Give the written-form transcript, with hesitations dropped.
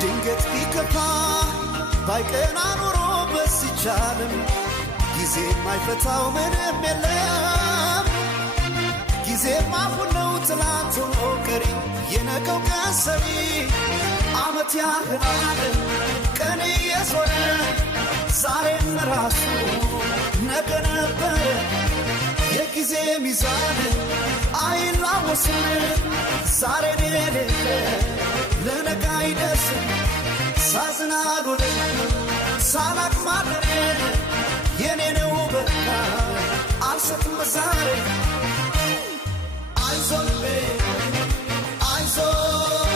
ድንገት ቢከፋ ባይቀና ኖሮ በስቻለም ጊዜ የማይፈታው ምንም የለም ጊዜም አሁን ነው ትላንት ሆኖ ቀሪ የነገው ቀን ሰሪ ዓመት ያህላል ቀን እየዞረ ዛሬም ራሱ ነገ ነበር የጊዜ ሚዛን አይላወስም ዛሬን የሌለ ለነገ አይደርስም ሳዝን አልውልም ሳላቅ ማደሬን የኔ ነው በቃ አልሰጥም ዛሬ አይዞህ አይዞህ